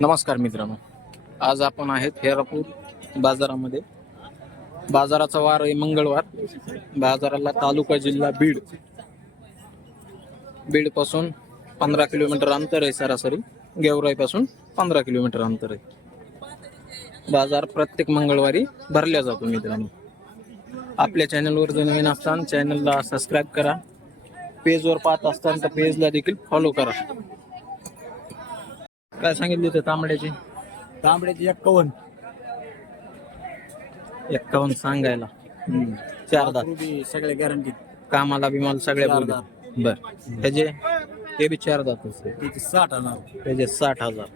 नमस्कार मित्रांनो. आज आपण आहेत हेरापूर बाजारामध्ये. बाजाराचा वार आहे मंगळवार. बाजाराला तालुका जिल्हा बीड. बीडपासून पंधरा किलोमीटर अंतर आहे सरासरी. गेवराई पासून पंधरा किलोमीटर अंतर आहे. बाजार प्रत्येक मंगळवारी भरल्या जातो मित्रांनो. आपल्या चॅनलवर जर नवीन असताना चॅनलला सबस्क्राईब करा. पेजवर पाहत असताना तर पेजला देखील फॉलो करा. काय सांगितले ते तांबड्याची? तांबड्याची एक्कावन्न. एक्कावन्न सांगायला. चार दात रुपये सगळे गॅरंटी कामाला बिमाला सगळ्या चार बर. त्याचे ते बी चार दात असते त्याची साठ आणा त्याचे साठ हजार.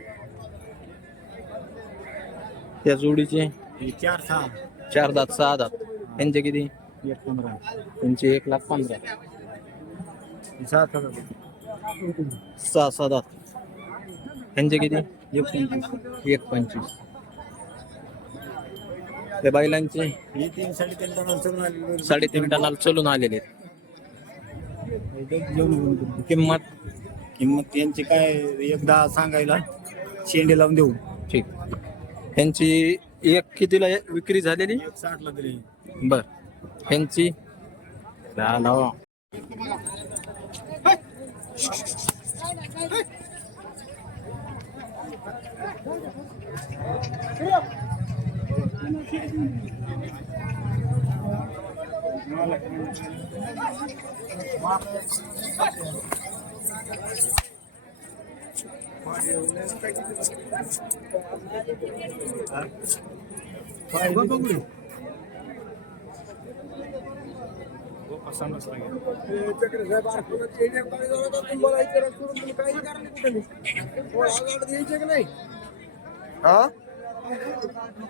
त्या जोडीचे? ही चार सहा. चार दात सहा दात त्यांचे किती? एक पंधरा. त्यांचे एक लाख पंधरा. ही सात हजार. सहा सहा दात त्यांचे किती? एक पंचवीस एक पंचवीस त्या बैलांचे ही तीन साडेतीन टनाला चलून आलेली आहेत. किंमत? किंमत त्यांची काय एकदा सांगायला शेंडे लावून देऊ. ठीक. त्यांची एक कितीला विक्री झालेली? एक साठला दिली बर. ह्यांची झालं. Vai, vamos, vamos.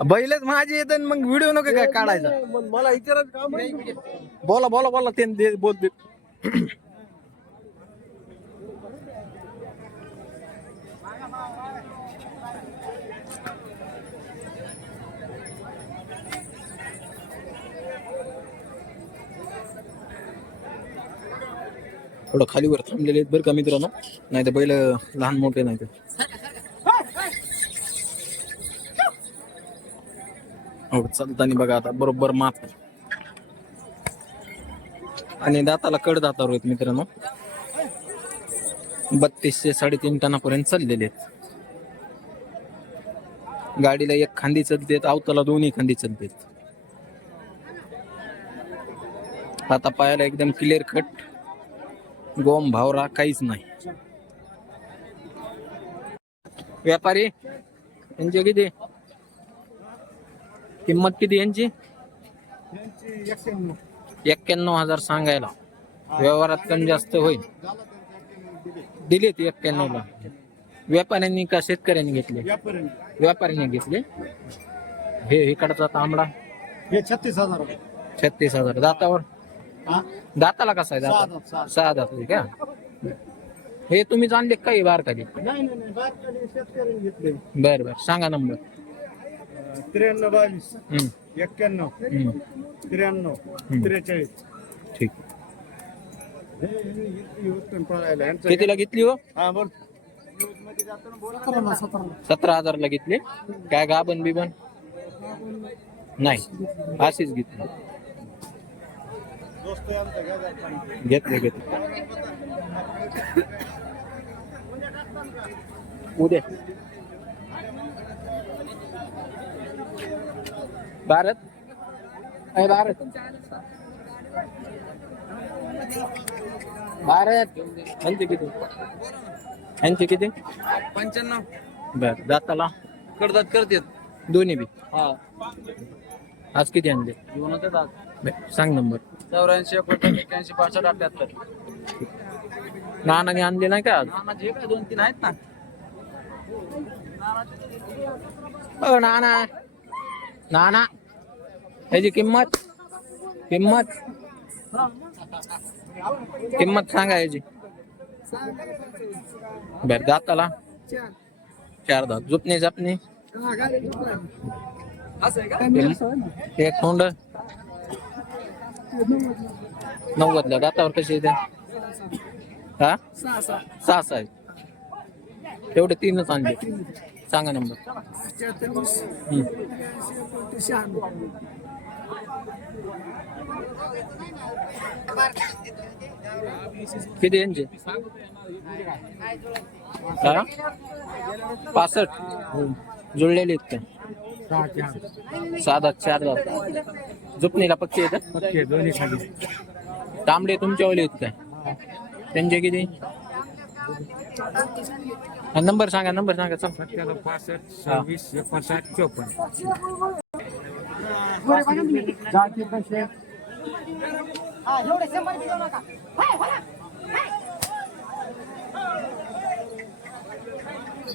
बैलच माझे येत मग व्हिडिओ नको काय काढायचा? मला विचारायचं काम बोला बोला बोला ते दे- बोल दे थोडं खालीवर थांबलेले आहेत बरं का मित्रांनो? नाही तर बैल लहान मोठे नाही तर. हो चालताना बघा आता बरोबर मात आणि दाताला कड दातावर आहेत मित्रांनो. बत्तीसशे साडेतीन टनापर्यंत चाललेले आहेत. गाडीला एक खांदी चलतेत अवताला दोन्ही खांदी चलतेत आता पायाला एकदम क्लिअर कट गोम भावरा काहीच नाही. व्यापारी यांचे किती? किंमत किती यांची? एक्क्याण्णव हजार सांगायला. व्यवहारात कमी जास्त होईल. दिलेत एक्क्याण्णव ला व्यापाऱ्यांनी का शेतकऱ्यांनी घेतले? व्यापाऱ्यांनी घेतले. हे इकडचा तांबडा. हे छत्तीस हजार. छत्तीस हजार. दातावर? दाताला कसा आहे सहा दाता? दात, सहा. सहा दात आहे का? हे तुम्ही जाणले काही बार खाली बर बर. सांगा नंबर. त्र्याण्णव बावीस. एक्क्याण्णव. त्र्याण्णव. त्रेचाळीस. ठीक. कितीला घेतली हो? हा, बोल. मध्ये जाताना बोला. सतरा हजारला घेतली? काय गाबन बिबन नाही. अशीच घेतली. घेतले घेतले उद्या. भारत? अय भारत. भारत. यांचे किती? यांचे किती? पंच्याण्णव. बर दाताला? कडदात करतात. दोन्ही बी? हा. आज किती आणले? दोन होते बर, सांग नंबर. चौऱ्याऐंशी एकोणतीस एक्क्याऐंशी पासष्ट अठ्याहत्तर. नानाने आणले नाही का आज? नानाचे हे काय दोन तीन आहेत ना. हो नाना. नाना ह्याची किंमत? किंमत? किंमत सांगा याची बर दाताला. चार दात. झुपणे झापणे एक खोंड नव्वदला. दातावर कशी द्या हा? सहा सहा आहे एवढे तीनच आणले. सांगा नंबर. किती यांचे? हा? पासष्ट. जुळलेले आहेत ते साधा चार दात जुपणीला पक्षी आहेत दोन्ही खाली. तांबडे तुमच्यावाले आहेत काय त्यांचे किती? हा, नंबर सांगा नंबर सांगा चल सत्त्याण्णव पासष्ट सव्वीस एकोणसाठ चोपन्न.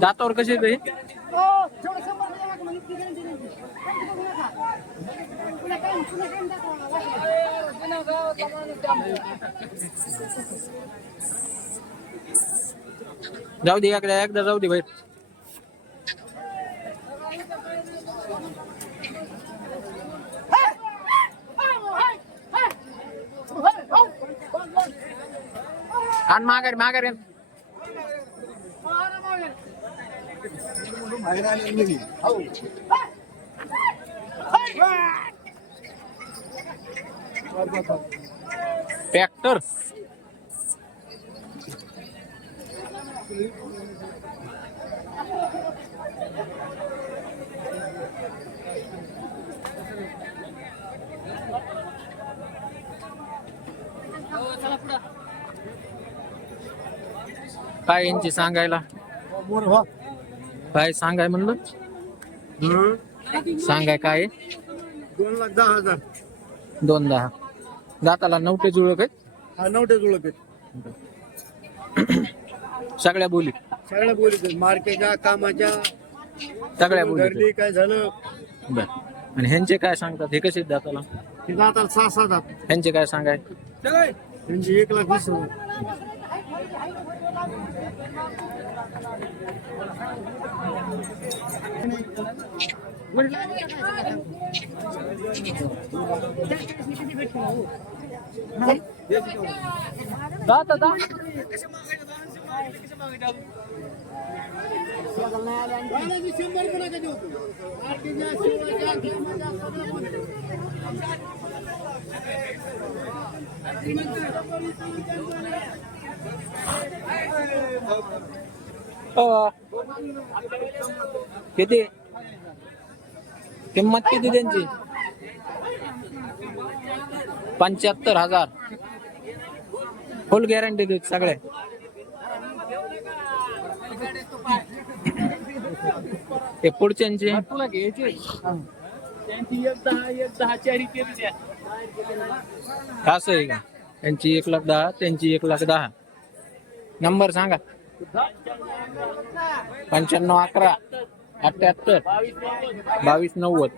दातावर कसे आहेत हे? जाऊ दे एकदा एकदा जाऊ दे बाहेर आण माघारी माघारी. ट्रॅक्टर काय यांची सांगायला? काय सांगाय म्हणलं? सांगाय काय? आहे? दोन लाख दहा हजार. दोन दहा. दाताला नवटे जुळक आहेत? हा नवटे जुळत सगळ्या बोली. सगळ्या बोलीत मार्केटच्या कामाच्या सगळ्या बोली घरली काय झालं? बर. आणि ह्यांचे काय सांगतात? हे कसे आहेत दाताला? सहा सात. ह्यांचे काय सांगाय? त्यांची एक लाख वीस हजार. tá tá tá Oh. किती? किंमत किती त्यांची? पंच्याहत्तर हजार. फुल गॅरंटी देत सगळे. हे पुढच्यांची असं आहे का? त्यांची एक लाख दहा त्यांची एक लाख दहा. नंबर सांगा. पंच्याण्णव अकरा. अठ्याहत्तर बावीस नव्वद.